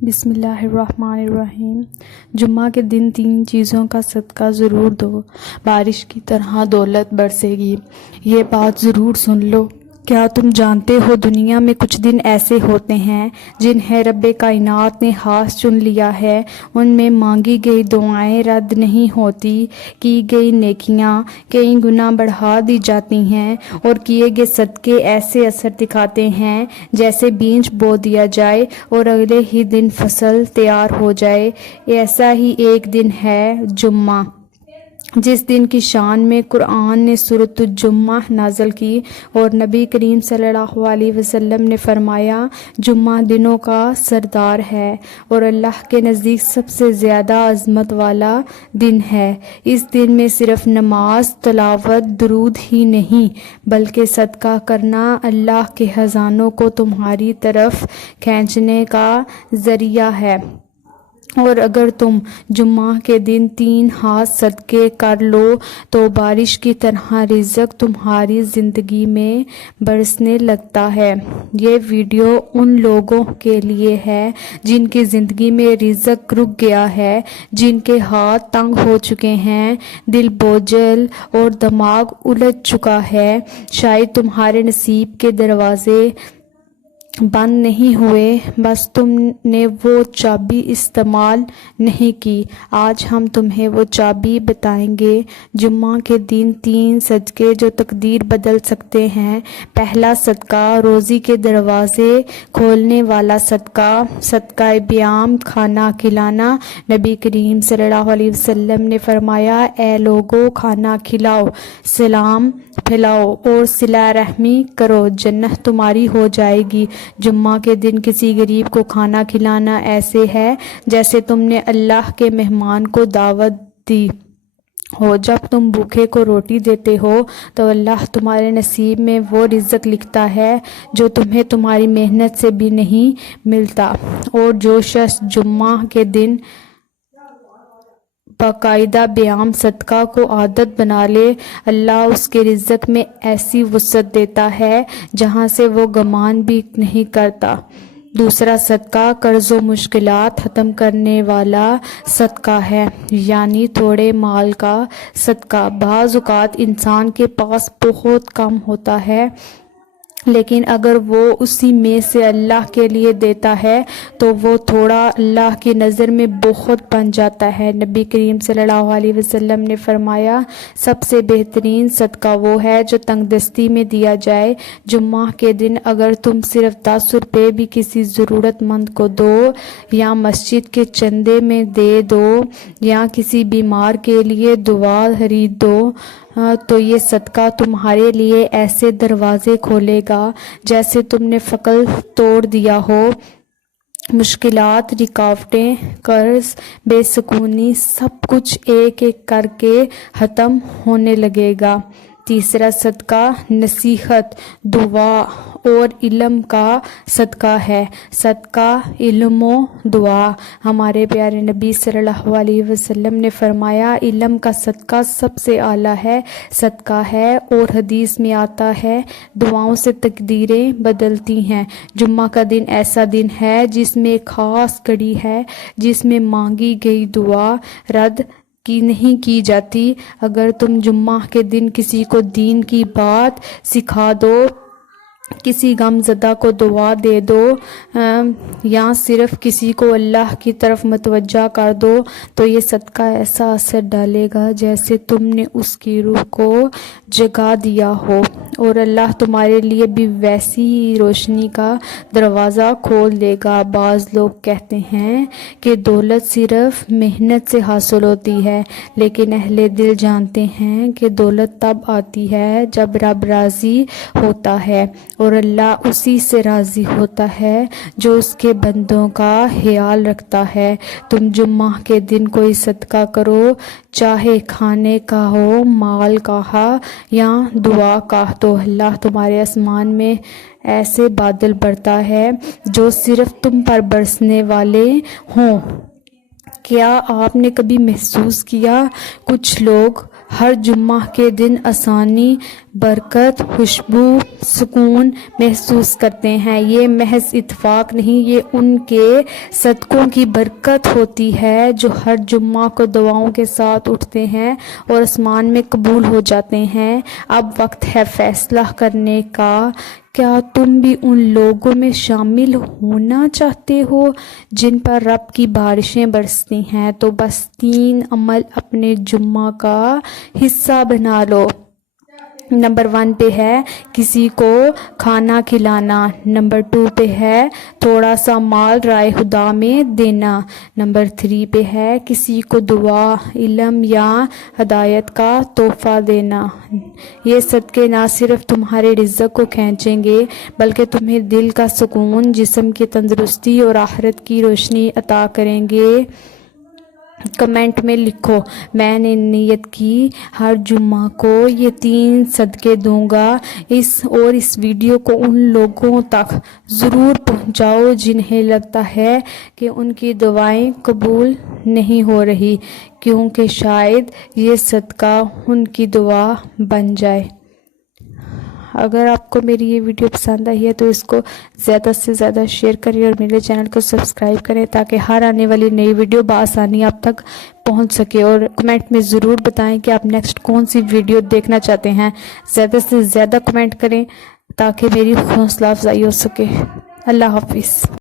بسم اللہ الرحمن الرحیم۔ جمعہ کے دن 3 چیزوں کا صدقہ ضرور دو، بارش کی طرح دولت برسے گی۔ یہ بات ضرور سن لو۔ کیا تم جانتے ہو دنیا میں کچھ دن ایسے ہوتے ہیں جنہیں رب کائنات نے خاص چن لیا ہے، ان میں مانگی گئی دعائیں رد نہیں ہوتی، کی گئی نیکیاں کئی گنا بڑھا دی جاتی ہیں، اور کیے گئے صدقے ایسے اثر دکھاتے ہیں جیسے بیج بو دیا جائے اور اگلے ہی دن فصل تیار ہو جائے۔ ایسا ہی ایک دن ہے جمعہ، جس دن کی شان میں قرآن نے سورۃ الجمعہ نازل کی، اور نبی کریم صلی اللہ علیہ وسلم نے فرمایا جمعہ دنوں کا سردار ہے اور اللہ کے نزدیک سب سے زیادہ عظمت والا دن ہے۔ اس دن میں صرف نماز، تلاوت، درود ہی نہیں بلکہ صدقہ کرنا اللہ کے خزانوں کو تمہاری طرف کھینچنے کا ذریعہ ہے۔ اور اگر تم جمعہ کے دن 3 خاص صدقے کر لو تو بارش کی طرح رزق تمہاری زندگی میں برسنے لگتا ہے۔ یہ ویڈیو ان لوگوں کے لیے ہے جن کی زندگی میں رزق رک گیا ہے، جن کے ہاتھ تنگ ہو چکے ہیں، دل بوجھل اور دماغ الجھ چکا ہے۔ شاید تمہارے نصیب کے دروازے بند نہیں ہوئے، بس تم نے وہ چابی استعمال نہیں کی۔ آج ہم تمہیں وہ چابی بتائیں گے۔ جمعہ کے دن 3 صدقے جو تقدیر بدل سکتے ہیں۔ پہلا صدقہ، روزی کے دروازے کھولنے والا صدقہ، صدقہ بیام، کھانا کھلانا۔ نبی کریم صلی اللہ علیہ وسلم نے فرمایا، اے لوگو، کھانا کھلاؤ، سلام پھیلاؤ اور صلہ رحمی کرو، جنت تمہاری ہو جائے گی۔ جمعہ کے دن کسی غریب کو کھانا کھلانا ایسے ہے جیسے تم نے اللہ کے مہمان کو دعوت دی ہو۔ جب تم بھوکے کو روٹی دیتے ہو تو اللہ تمہارے نصیب میں وہ رزق لکھتا ہے جو تمہیں تمہاری محنت سے بھی نہیں ملتا۔ اور جو شخص جمعہ کے دن باقاعدہ بیام صدقہ کو عادت بنا لے، اللہ اس کے رزق میں ایسی وسعت دیتا ہے جہاں سے وہ گمان بھی نہیں کرتا۔ دوسرا صدقہ، قرض و مشکلات ختم کرنے والا صدقہ ہے، یعنی تھوڑے مال کا صدقہ۔ بعض اوقات انسان کے پاس بہت کم ہوتا ہے، لیکن اگر وہ اسی میں سے اللہ کے لیے دیتا ہے تو وہ تھوڑا اللہ کی نظر میں بہت بن جاتا ہے۔ نبی کریم صلی اللہ علیہ وسلم نے فرمایا، سب سے بہترین صدقہ وہ ہے جو تنگ دستی میں دیا جائے۔ جمعہ کے دن اگر تم صرف 10 روپے بھی کسی ضرورت مند کو دو، یا مسجد کے چندے میں دے دو، یا کسی بیمار کے لیے دعا خرید دو، تو یہ صدقہ تمہارے لیے ایسے دروازے کھولے گا جیسے تم نے فقر توڑ دیا ہو۔ مشکلات، رکاوٹیں، قرض، بے سکونی، سب کچھ ایک ایک کر کے ختم ہونے لگے گا۔ تیسرا صدقہ، نصیحت، دعا اور علم کا صدقہ ہے۔ صدقہ علم و دعا۔ ہمارے پیارے نبی صلی اللہ علیہ وسلم نے فرمایا، علم کا صدقہ سب سے اعلیٰ ہے، صدقہ ہے، اور حدیث میں آتا ہے دعاؤں سے تقدیریں بدلتی ہیں۔ جمعہ کا دن ایسا دن ہے جس میں ایک خاص گھڑی ہے جس میں مانگی گئی دعا رد نہیں کی جاتی۔ اگر تم جمعہ کے دن کسی کو دین کی بات سکھا دو، کسی غم زدہ کو دعا دے دو، یا صرف کسی کو اللہ کی طرف متوجہ کر دو تو یہ صدقہ ایسا اثر ڈالے گا جیسے تم نے اس کی روح کو جگا دیا ہو، اور اللہ تمہارے لیے بھی ویسی ہی روشنی کا دروازہ کھول دے گا۔ بعض لوگ کہتے ہیں کہ دولت صرف محنت سے حاصل ہوتی ہے، لیکن اہل دل جانتے ہیں کہ دولت تب آتی ہے جب رب راضی ہوتا ہے، اور اللہ اسی سے راضی ہوتا ہے جو اس کے بندوں کا خیال رکھتا ہے۔ تم جمعہ کے دن کوئی صدقہ کرو، چاہے کھانے کا ہو، مال کا ہو یا دعا کا، تو اللہ تمہارے آسمان میں ایسے بادل برتا ہے جو صرف تم پر برسنے والے ہوں۔ کیا آپ نے کبھی محسوس کیا کچھ لوگ ہر جمعہ کے دن آسانی، برکت، خوشبو، سکون محسوس کرتے ہیں۔ یہ محض اتفاق نہیں، یہ ان کے صدقوں کی برکت ہوتی ہے جو ہر جمعہ کو دعاؤں کے ساتھ اٹھتے ہیں اور آسمان میں قبول ہو جاتے ہیں۔ اب وقت ہے فیصلہ کرنے کا، کیا تم بھی ان لوگوں میں شامل ہونا چاہتے ہو جن پر رب کی بارشیں برستی ہیں؟ تو بس 3 عمل اپنے جمعہ کا حصہ بنا لو۔ نمبر 1 پہ ہے کسی کو کھانا کھلانا۔ نمبر 2 پہ ہے تھوڑا سا مال رائے خدا میں دینا۔ نمبر 3 پہ ہے کسی کو دعا، علم یا ہدایت کا تحفہ دینا۔ یہ صدقے نہ صرف تمہارے رزق کو کھینچیں گے بلکہ تمہیں دل کا سکون، جسم کی تندرستی اور آخرت کی روشنی عطا کریں گے۔ کمنٹ میں لکھو، میں نے نیت کی ہر جمعہ کو یہ 3 صدقے دوں گا۔ اس ویڈیو کو ان لوگوں تک ضرور پہنچاؤ جنہیں لگتا ہے کہ ان کی دعائیں قبول نہیں ہو رہی، کیونکہ شاید یہ صدقہ ان کی دعا بن جائے۔ اگر آپ کو میری یہ ویڈیو پسند آئی ہے تو اس کو زیادہ سے زیادہ شیئر کریں اور میرے چینل کو سبسکرائب کریں تاکہ ہر آنے والی نئی ویڈیو بآسانی آپ تک پہنچ سکے، اور کمنٹ میں ضرور بتائیں کہ آپ نیکسٹ کون سی ویڈیو دیکھنا چاہتے ہیں۔ زیادہ سے زیادہ کمنٹ کریں تاکہ میری حوصلہ افزائی ہو سکے۔ اللہ حافظ۔